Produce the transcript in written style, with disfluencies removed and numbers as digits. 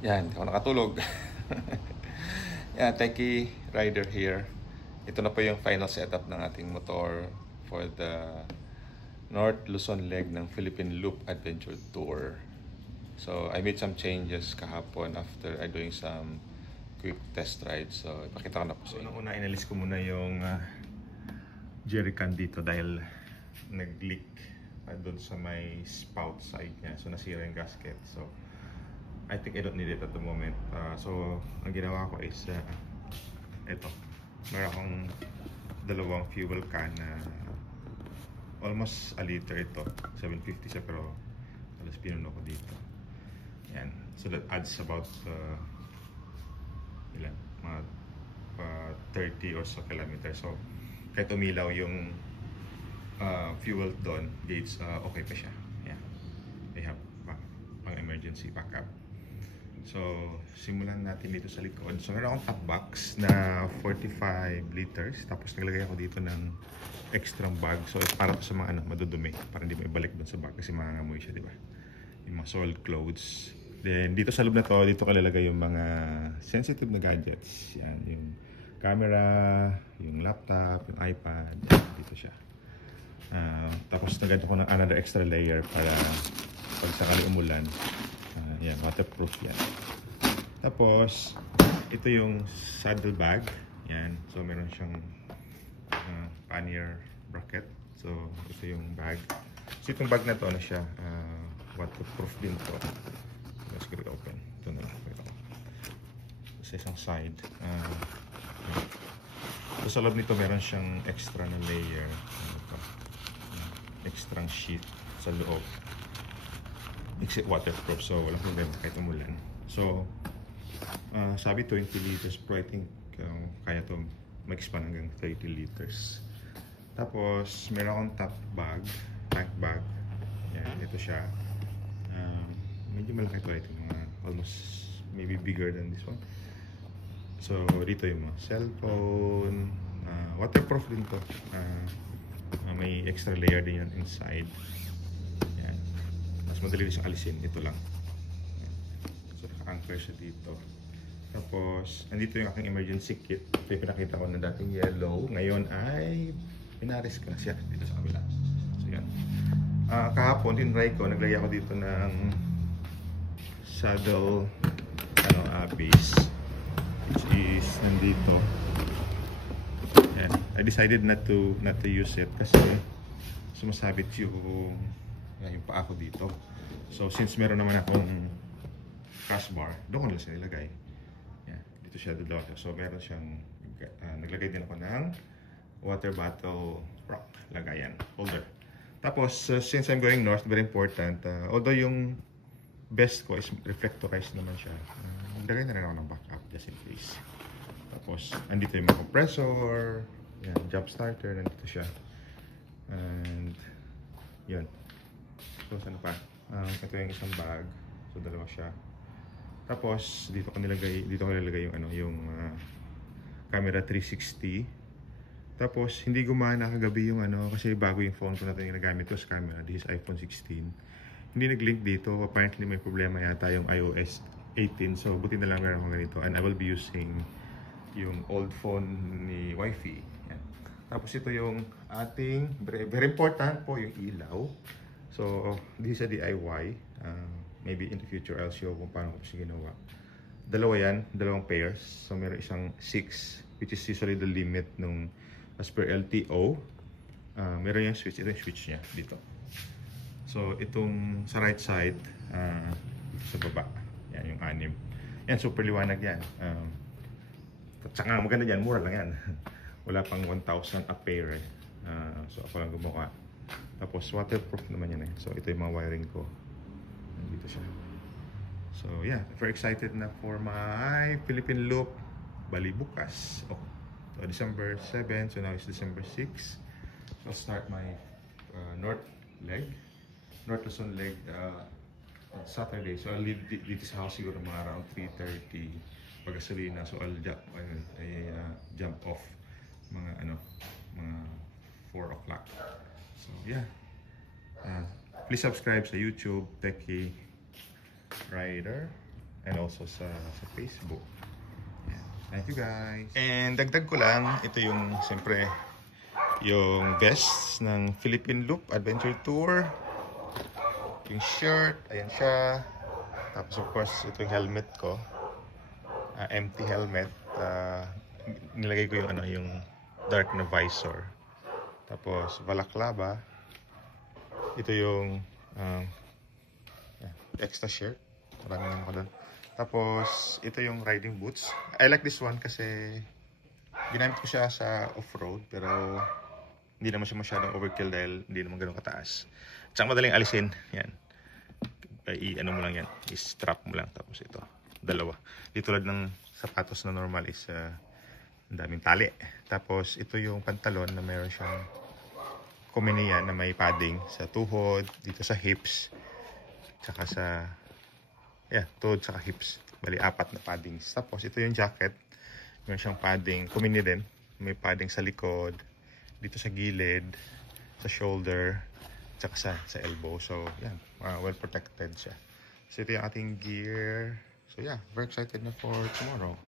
Yan, hindi ako nakatulog. Yan, Techie Rider here. Ito na po yung final setup ng ating motor for the North Luzon leg ng Philippine Loop Adventure Tour. So, I made some changes kahapon after doing some quick test rides. So, ipakita ko na po sa inyo. Unang-una, inalis ko muna yung jerrycan dito dahil nag-leak doon sa may spout side niya. So, nasira yung gasket. So, I think I don't need it at the moment. So, ang ginawa ko is ito. Meron akong dalawang fuel can na almost a liter ito. 750 siya pero alas pinuno ko dito. Yan. So that adds about ilan? Mga 30 or so kilometers. So, kahit umilaw yung fuel doon, gauge okay pa siya. Yan. They have pang emergency backup. So, simulan natin dito sa likod. So, meron akong top box na 45 liters. Tapos, naglagay ako dito ng extra bag. So, para to sa mga madudumi. Para hindi mo ibalik doon sa bag kasi mangangamoy siya, di ba? Yung mga soiled clothes. Then, dito sa loob na to, dito kalalagay yung mga sensitive na gadgets. Yan, yung camera, yung laptop, yung iPad. Yan, dito siya. Tapos, nagad ko ng another extra layer para pag sakali umulan. Yan, waterproof yan. Tapos, ito yung saddle bag. Yan. So, meron siyang pannier bracket. So, ito yung bag. So, itong bag na to, ano siya, waterproof din to. Let's get it open. Ito na lang. Sa isang side. So, sa loob nito, meron siyang extra na layer. Extra sheet sa loob. Exit waterproof, so walang problema kahit umulan. So, sabi 20 liters pero I think kaya to mag-expand hanggang 30 liters. Tapos, meron akong top bag, tank bag. Yan, ito siya. Medyo malaki ito. Ito almost maybe bigger than this one. So, dito yung mga cellphone. Waterproof din to. May extra layer din yan inside. Madali siyang alisin, ito lang. So, naka-anchor siya dito. Tapos, andito yung aking emergency kit. Ito yung pinakita ko na dating yellow. Ngayon ay pinaris ko na siya dito sa kabila. So, yan. Kahapon, tinry ko, naglagay ako dito ng saddle base, which is nandito. Yan. I decided not to use it kasi sumasabit yung paa ko dito. So, since meron naman akong crossbar, doon ko nila siya nilagay. Yan, dito siya dalawa. So, meron siyang, naglagay din ako ng water bottle rock, lagayan, holder. Tapos, since I'm going north, very important, although yung best ko is reflectorized naman siya, naglagay na rin ako ng backup just in case. Tapos, andito yung mga compressor, yan, jump starter, nandito siya. And, yun. So, saan pa? Ito yung isang bag. So, dalawa siya. Tapos, dito ko nilagay yung camera 360. Tapos, hindi gumana kagabi yung kasi bago yung phone ko na ito yung nagamit ko sa camera. This is iPhone 16. Hindi nag-link dito. Apparently, may problema yata yung iOS 18. So, buti na lang meron mga ganito. And I will be using yung old phone ni Wi-Fi. Yan. Tapos, ito yung ating, very important po, yung ilaw. So, this is a DIY. Maybe in the future, I'll show kung paano ko siya ginawa. Dalawa yan, dalawang pairs. So, meron isang 6, which is usually the limit nung as per LTO. Meron yung switch. Ito yung switch niya dito. So, itong sa right side, sa baba. Yan, yung 6. Yan, super liwanag yan. Tsaka maganda yan, mura lang yan. Wala pang 1,000 a pair eh. So, ako lang gumawa. Tapos waterproof naman yan eh. So ito yung mga wiring ko. Nandito siya. So yeah, very excited na for my Philippine Loop bali bukas. So December 7, so now it's December 6. So I'll start my North Luzon leg on Saturday. So I'll leave dito sa house siguro mga around 3:30 pag-gasolina. So I'll jump off mga 4 o'clock. So yeah, please subscribe sa YouTube, Techie Rider. and also sa Facebook. Yan. Thank you guys. And dagdag ko lang, ito yung siyempre yung vest ng Philippine Loop Adventure Tour. Yung shirt, ayan siya. Tapos of course, ito yung helmet ko. Empty helmet. Nilagay ko yung yung dark na visor. Tapos balaclava. Ito yung extra shirt. Marami naman ko doon. Tapos ito yung riding boots. I like this one kasi ginamit ko siya sa off-road, pero hindi naman siya masyadong overkill dahil hindi naman ganun kataas. Tsaka madaling alisin. Yan. Ano mo lang yan. I-strap mo lang. Tapos ito. Dalawa. Di tulad ng sapatos na normal is ang daming tali. Tapos ito yung pantalon na mayroon siyang kuminiya na may padding sa tuhod, dito sa hips, tsaka sa tuhod tsaka hips. Bali, 4 na paddings. Tapos ito yung jacket. Mayroon siyang padding. Kumini din. May padding sa likod, dito sa gilid, sa shoulder, tsaka sa elbow. So, yan. Well protected siya. So, ito yung ating gear. So, yeah. Very excited na for tomorrow.